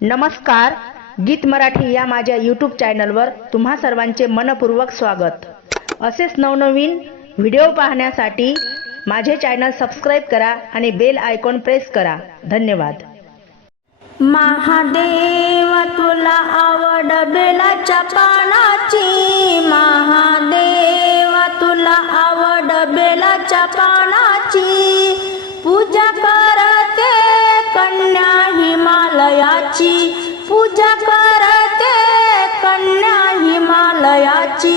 नमस्कार गीत मराठी या माझ्या यूट्यूब चॅनलवर तुम्हा सर्वांचे मनपूर्वक स्वागत. असेच नवनवीन व्हिडिओ पाहण्यासाठी माझे चॅनल सबस्क्राईब करा आणि बेल आयकॉन प्रेस करा. धन्यवाद. महादेव तुला आवड बेलाच्या पानाची. महादेव तुला आवड बेलाच्या पानाची. पूजा करते कन्या हिमालयाची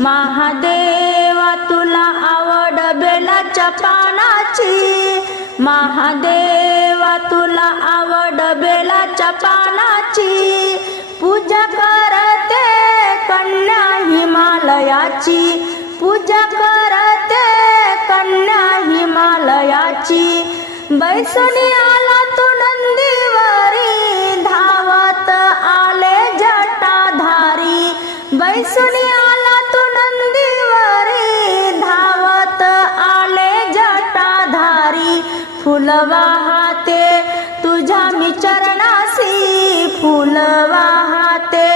महादेव तुला आवड बेलाच्या पानाची. महादेव तुला आवड बेलाच्या पानाची. पूजा करते कन्या हिमालयाची पूजा करते कन्या हिमालयाची बैसणी आला बैसणी आला तो नंदीवरी धावत आले जटाधारी. फुल वाहते तुझ्या मी चरणासी फुल वाहते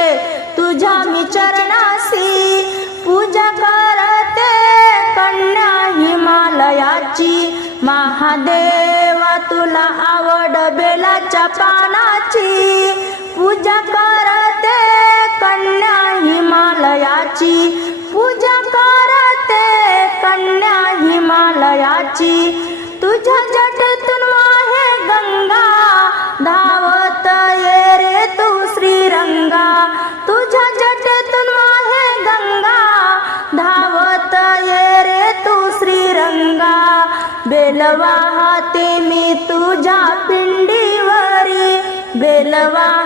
तुझ्या मी चरणासी. पूजा करते कन्या हिमालयाची महादेव तुला आवड बेलाच्या पानाची. पूजा कर हिमालयाची. पूजा करते कन्या हिमालयाची. तुझ्या जटतून वाहे गंगा. धावत ये रे तू श्रीरंगा. तुझ्या जटतून वाहे गंगा. धावत ये रे तू श्रीरंगा. बेलवा वाहते मी तुझ्या पिंडीवरी. बेलवा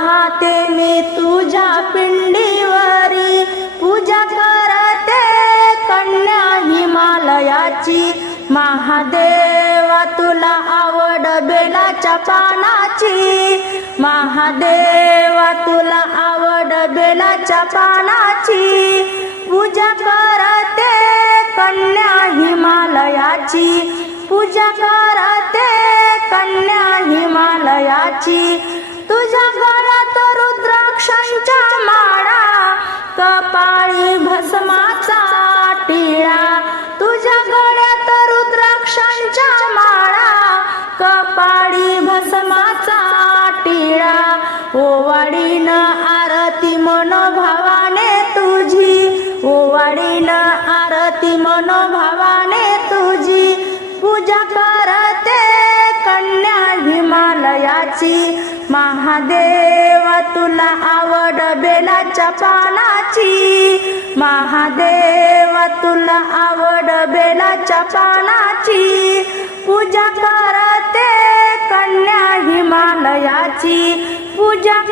बेलाची महादेवा तुला आवड बेलाच्या पानाची. महादेवा तुला आवड बेलाच्या पानाची. पूजा कर. कपाळी भस्माचा टिळा. ओवाळीन आरती मनोभावाने तुझी. ओवाळीन आरती मनोभावाने तुझी. पूजा करते कन्या हिमालयाची. महादेव तुला आवड बेलाच्या पानाची. महादेव तुला आवड बेलाच्या पाना हिमालयाची पूजा करते कन्या हिमालयाची